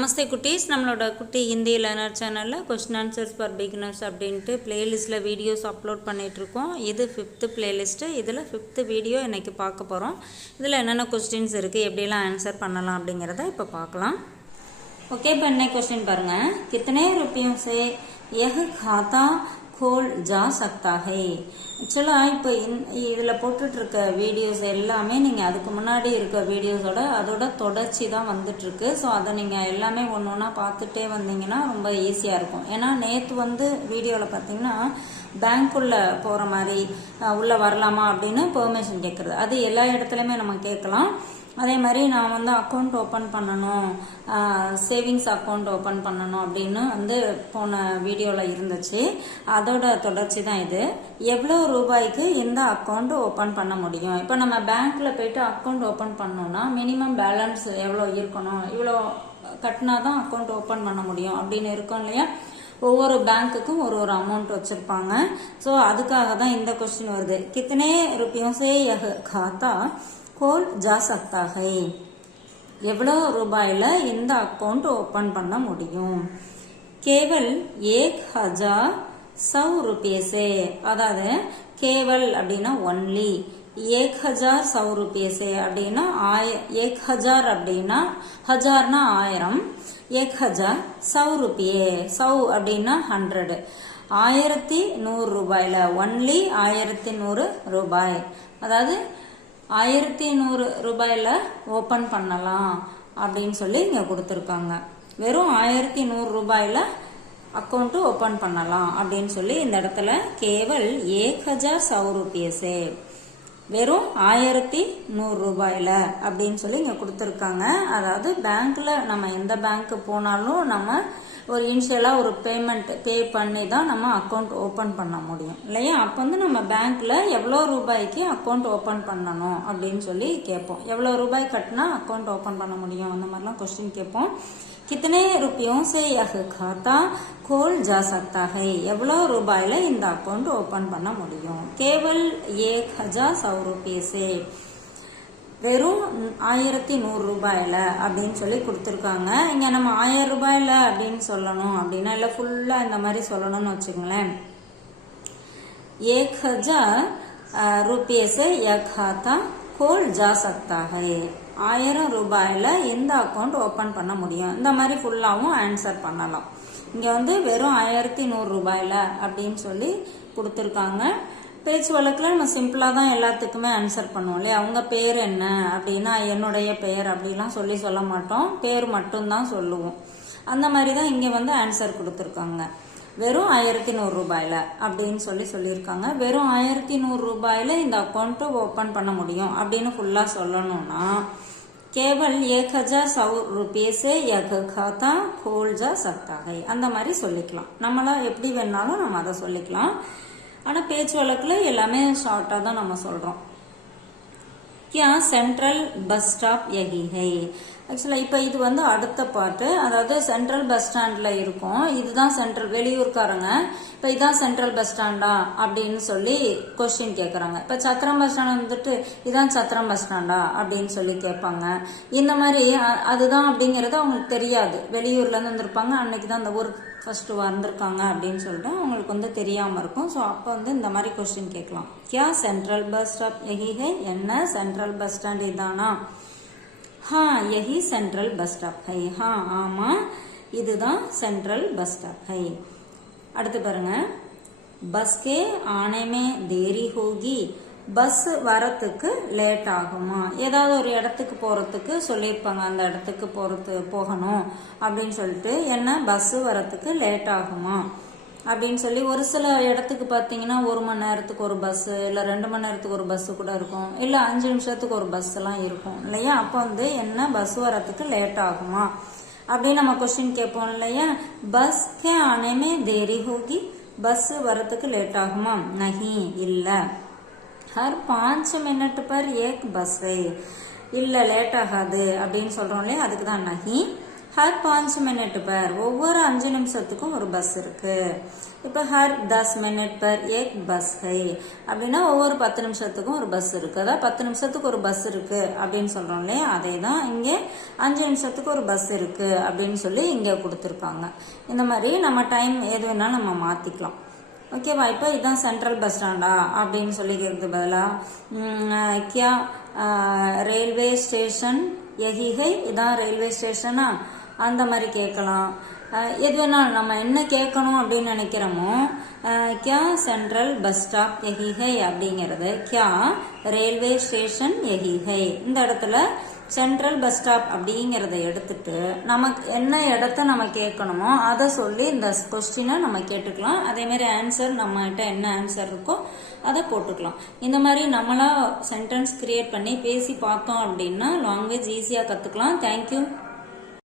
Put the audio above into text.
நமஸ்தே குட்டீஸ், நம்மளோட குட்டி ஹிந்தி லேர்னர் சேனலில் கொஸ்டின் ஆன்சர்ஸ் ஃபார் பிகினர்ஸ் அப்படின்ட்டு பிளேலிஸ்ட்டில் வீடியோஸ் அப்லோட் பண்ணிகிட்ருக்கோம். இது 5th பிளேலிஸ்ட்டு. இதில் 5th வீடியோ இன்றைக்கி பார்க்க போகிறோம். இதில் என்னென்ன கொஸ்டின்ஸ் இருக்குது, எப்படிலாம் ஆன்சர் பண்ணலாம் அப்படிங்கிறத இப்போ பார்க்கலாம். ஓகே, இப்போ இன்னைக்கு கொஸ்டின் பாருங்கள். கித்தனை रुपयों से यह खाता खोल जा सकता है. ஆக்சுவலாக இப்போ இதில் போட்டுட்ருக்க வீடியோஸ் எல்லாமே நீங்கள் அதுக்கு முன்னாடி இருக்க வீடியோஸோட அதோட தொடர்ச்சி தான் வந்துட்டுருக்கு. ஸோ அதை நீங்கள் எல்லாமே ஒன்று ஒன்றா பார்த்துட்டே வந்தீங்கன்னா ரொம்ப ஈஸியாக இருக்கும். ஏன்னா நேற்று வீடியோவில் பார்த்தீங்கன்னா பேங்க்குள்ளே போகிற மாதிரி உள்ளே வரலாமா அப்படின்னு பெர்மிஷன் கேட்குறது. அது எல்லா இடத்துலையுமே நம்ம கேட்கலாம். அதே மாதிரி நான் அக்கௌண்ட் ஓப்பன் பண்ணணும், சேவிங்ஸ் அக்கௌண்ட் ஓப்பன் பண்ணணும் அப்படின்னு போன வீடியோவில் இருந்துச்சு. அதோட தொடர்ச்சி தான் இது. எவ்வளோ ரூபாய்க்கு இந்த அக்கௌண்ட் ஓப்பன் பண்ண முடியும்? இப்போ நம்ம பேங்க்கில் போயிட்டு அக்கௌண்ட் ஓப்பன் பண்ணோம்னா மினிமம் பேலன்ஸ் எவ்வளோ இருக்கணும், இவ்வளோ கட்டினா தான் அக்கௌண்ட் ஓப்பன் பண்ண முடியும் அப்படின்னு இருக்கும் இல்லையா? ஒவ்வொரு பேங்க்குக்கும் ஒரு ஒரு அமௌண்ட் வச்சுருப்பாங்க. ஸோ அதுக்காக தான் இந்த கொஸ்டின் வருது. கித்தனை रुपयों से यह खाता खोल जा सकता है. எவ்வளோ ரூபாயில் இந்த அக்கௌண்ட் ஓப்பன் பண்ண முடியும்? கேவல் 1000 रुपये से, அதாவது கேவல் அப்படின்னா ஒன்லி, 1000 रुपये से அப்படின்னா 1000 அப்படின்னா ஹஜார்னா 1000, 1000 रुपये, 100 அப்படின்னா 100, 1100 ரூபாயில், ஒன்லி 1100 ரூபாய், அதாவது 1100 ரூபாயில் ஓப்பன் பண்ணலாம் அப்படின்னு சொல்லி இங்கே கொடுத்துருக்காங்க. வெறும் 1100 ரூபாயில் அக்கௌண்ட்டு ஓப்பன் பண்ணலாம் அப்படின்னு சொல்லி இந்த இடத்துல கேவல் 1000 रुपये से, வெறும் 1100 ரூபாயில் அப்படின்னு சொல்லி இங்கே கொடுத்துருக்காங்க. அதாவது பேங்க்கில் நம்ம எந்த பேங்க்கு போனாலும் நம்ம ஒரு இனிஷியலாக ஒரு பேமெண்ட் பே பண்ணி தான் நம்ம அக்கௌண்ட் ஓப்பன் பண்ண முடியும் இல்லையா? அப்போ நம்ம பேங்க்கில் எவ்வளோ ரூபாய்க்கு அக்கௌண்ட் ஓப்பன் பண்ணணும் அப்படின்னு சொல்லி கேட்போம். எவ்வளோ ரூபாய் கட்டினா அக்கௌண்ட் ஓப்பன் பண்ண முடியும், அந்த மாதிரிலாம் கொஸ்டின் கேட்போம். கித்தனை रुपयों से यह खाता खोल जा सकता है. எவ்வளோ ரூபாயில் இந்த அக்கௌண்ட் ஓப்பன் பண்ண முடியும்? கேவல் 1000 रुपये से, வெறும் 1100 ரூபாயில் அப்படின்னு சொல்லி கொடுத்துருக்காங்க. இங்கே நம்ம 1000 ரூபாயில் அப்படின்னு சொல்லணும் அப்படின்னா, இல்லை ஃபுல்லாக இந்த மாதிரி சொல்லணும்னு வச்சுக்கோங்களேன். 1000 रुपये से यह खाता खोल जा सकता है. 1000 ரூபாயில் இந்த அக்கௌண்ட் ஓப்பன் பண்ண முடியும். இந்த மாதிரி ஃபுல்லாகவும் ஆன்சர் பண்ணலாம். இங்கே வெறும் 1100 ரூபாயில் அப்படின்னு சொல்லி கொடுத்துருக்காங்க. பேச்சு வழக்கில் நம்ம சிம்பிளாக தான் எல்லாத்துக்குமே ஆன்சர் பண்ணுவோம் இல்லையா? அவங்க பேர் என்ன அப்படின்னா என்னுடைய பெயர் அப்படிலாம் சொல்ல மாட்டோம், பேர் மட்டும்தான் சொல்லுவோம். அந்த மாதிரி தான் இங்கே ஆன்சர் கொடுத்துருக்காங்க. வெறும் 1100 ரூபாயில் அப்படின்னு சொல்லியிருக்காங்க. வெறும் 1100 ரூபாயில் இந்த அக்கௌண்ட்டை ஓப்பன் பண்ண முடியும் அப்படின்னு ஃபுல்லாக சொல்லணும்னா கேவல் 1000 रुपये से यह खाता खोल जा सकता है அந்த மாதிரி சொல்லிக்கலாம். நம்மளா எப்படி வேணாலும் நம்ம அதை சொல்லிக்கலாம். ஆனால் பேச்சு வழக்கில் எல்லாமே ஷார்ட்டாக தான் நம்ம சொல்கிறோம். கியா சென்ட்ரல் பஸ் ஸ்டாப் யஹி ஹை. ஆக்சுவலாக இப்போ இது அடுத்த பாட்டு. அதாவது சென்ட்ரல் பஸ் ஸ்டாண்டில் இருக்கும். இதுதான் சென்ட்ரல், வெளியூர்காரங்க இப்போ இதான் சென்ட்ரல் பஸ் ஸ்டாண்டா அப்படின்னு சொல்லி கொஸ்டின் கேட்குறாங்க. இப்போ சத்திரம் பஸ் ஸ்டாண்ட் இதான் சத்திரம் பஸ் ஸ்டாண்டா அப்படின்னு சொல்லி கேட்பாங்க. இந்த மாதிரி அதுதான் அப்படிங்கிறது அவங்களுக்கு தெரியாது. வெளியூர்லேருந்து வந்திருப்பாங்க, அன்னைக்கு தான் அந்த ஊருக்கு ஃபர்ஸ்ட் வந்திருக்காங்க அப்படின்னு சொல்லிட்டு அவங்களுக்கு தெரியாமல் இருக்கும். ஸோ அப்போ இந்த மாதிரி கொஸ்டின் கேட்கலாம். கியா சென்ட்ரல் பஸ் ஸ்டாப் யஹி ஹை, என்ன சென்ட்ரல் பஸ் ஸ்டாண்ட் இதானா? हाँ यही सेंट्रल बस स्टॉप है. हाँ ஆமாம், இதுதான் சென்ட்ரல் பஸ் ஸ்டாப் है. அடுத்து பாருங்க. பஸ் கே ஆனே மே தேரி ஹோகி, பஸ் வரத்துக்கு லேட் ஆகுமா? ஏதாவது ஒரு இடத்துக்கு போகிறதுக்கு சொல்லியிருப்பாங்க, அந்த இடத்துக்கு போகணும் அப்படின்னு சொல்லிட்டு, என்ன பஸ் வரத்துக்கு லேட் ஆகுமா அப்படின்னு சொல்லி. ஒரு சில இடத்துக்கு பார்த்தீங்கன்னா 1 மணி நேரத்துக்கு ஒரு பஸ்ஸு, இல்லை 2 மணி நேரத்துக்கு ஒரு பஸ்ஸு கூட இருக்கும், இல்லை 5 நிமிஷத்துக்கு ஒரு பஸ் எல்லாம் இருக்கும் இல்லையா? அப்போ என்ன பஸ் வரத்துக்கு லேட் ஆகுமா அப்படின்னு நம்ம கொஸ்டின் கேட்போம் இல்லையா? பஸ் கே ஆனேமே தேரி ஹோகி, பஸ் வரத்துக்கு லேட் ஆகுமா? நஹி, இல்லை. ஹர் 5 மினிட் பர் ஏக் பஸ், இல்லை லேட் ஆகாது அப்படின்னு சொல்கிறோம் இல்லையா? அதுக்கு தான் நஹி. ஹர் 5 மினிட் பர், ஒவ்வொரு 5 நிமிஷத்துக்கும் ஒரு பஸ் இருக்கு. இப்போ ஹர் 10 மினிட் பர் ஏக் பஸ் ஹை அப்படின்னா ஒவ்வொரு 10 நிமிஷத்துக்கும் ஒரு பஸ் இருக்கு. அதாவது 10 நிமிஷத்துக்கு ஒரு பஸ் இருக்கு அப்படின்னு சொல்றோம் இல்லையா, அதே தான் இங்கே 5 நிமிஷத்துக்கு ஒரு பஸ் இருக்கு அப்படின்னு சொல்லி இங்கே கொடுத்துருக்காங்க. இந்த மாதிரி நம்ம டைம் எது வேணாலும் நம்ம மாத்திக்கலாம். ஓகேவா? இப்போ இதுதான் சென்ட்ரல் பஸ் ஸ்டாண்டா அப்படின்னு சொல்லி கேட்குறது பதிலாக கியா ரயில்வே ஸ்டேஷன் யஹி ஹை, இதான் ரயில்வே ஸ்டேஷனா அந்த மாதிரி கேட்கலாம். எது வேணாலும் நம்ம என்ன கேட்கணும் அப்படின்னு நினைக்கிறோமோ, கியா சென்ட்ரல் பஸ் ஸ்டாப் யஹி ஹை அப்படிங்கிறது கியா ரயில்வே ஸ்டேஷன் யஹி ஹை. இந்த இடத்துல சென்ட்ரல் பஸ் ஸ்டாப் அப்படிங்கிறத எடுத்துட்டு நமக்கு என்ன இடத்த நம்ம கேட்கணுமோ அதை சொல்லி இந்த கொஸ்டினை நம்ம கேட்டுக்கலாம். அதே மாதிரி ஆன்சர் நம்மகிட்ட என்ன ஆன்சர் இருக்கோ அதை போட்டுக்கலாம். இந்த மாதிரி நம்மளா சென்டென்ஸ் கிரியேட் பண்ணி பேசி பார்த்தோம் அப்படின்னா லாங்குவேஜ் ஈஸியாக கற்றுக்கலாம். தேங்க்யூ.